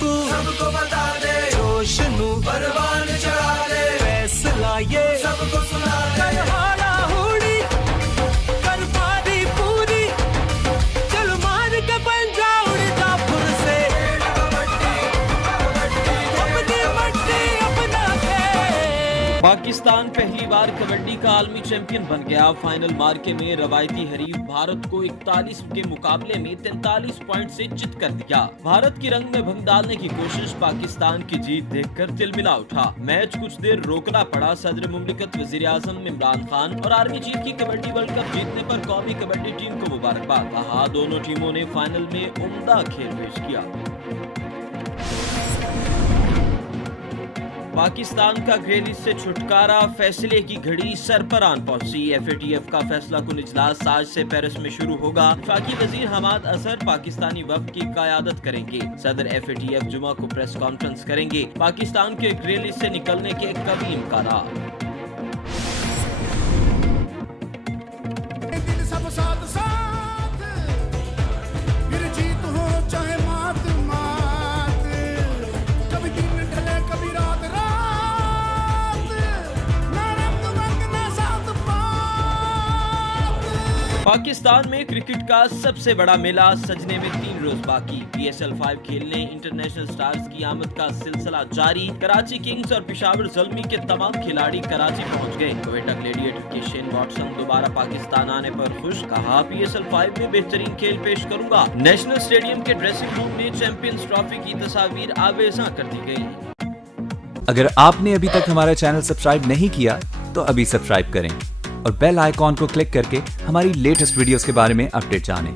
तू सबको बता दे, रोशनू परवान चढ़ा दे, फैसला ये सबको सुना दे। हाड़ा हुड़ी कर पारी पूरी, चल मार के पंजा उड़ जा फुर से, अपनी मट्टी अपना खेल। पाकिस्तान पहली बार कबड्डी का आलमी चैंपियन बन गया। फाइनल मार्के में रवायती हरीफ भारत को 41 के मुकाबले में 43 पॉइंट से चित कर दिया। भारत की रंग में भंग डालने की कोशिश पाकिस्तान की जीत देखकर तिलमिला उठा। मैच कुछ देर रोकना पड़ा। सदर मुमलिकत वजीर आजम इमरान खान और आर्मी चीफ की कबड्डी वर्ल्ड कप जीतने पर कौमी कबड्डी टीम को मुबारकबाद। कहा दोनों टीमों ने फाइनल में उम्दा खेल पेश किया। पाकिस्तान का ग्रे लिस्ट से छुटकारा, फैसले की घड़ी सर पर आन पहुंची। FATF का फैसला कुन इजलास आज से पेरिस में शुरू होगा। वफाकी वजीर हमाद अजहर पाकिस्तानी वफ्द की क़यादत करेंगे। सदर FATF जुमा को प्रेस कॉन्फ्रेंस करेंगे। पाकिस्तान के ग्रे लिस्ट से निकलने के कभी इम्कान। पाकिस्तान में क्रिकेट का सबसे बड़ा मेला सजने में 3 रोज बाकी। PSL 5 खेलने इंटरनेशनल स्टार्स की आमद का सिलसिला जारी। कराची किंग्स और पेशावर ज़ल्मी के तमाम खिलाड़ी कराची पहुंच गए। क्वेटा ग्लेडिएटर के शेन वॉटसन दोबारा पाकिस्तान आने पर खुश। कहा PSL 5 में बेहतरीन खेल पेश करूंगा। नेशनल स्टेडियम के ड्रेसिंग रूम में चैंपियंस ट्रॉफी की तस्वीर आवेजा कर दी गई। अगर आपने अभी तक हमारा चैनल सब्सक्राइब नहीं किया तो अभी सब्सक्राइब करें और बेल आइकॉन को क्लिक करके हमारी लेटेस्ट वीडियोस के बारे में अपडेट जानें।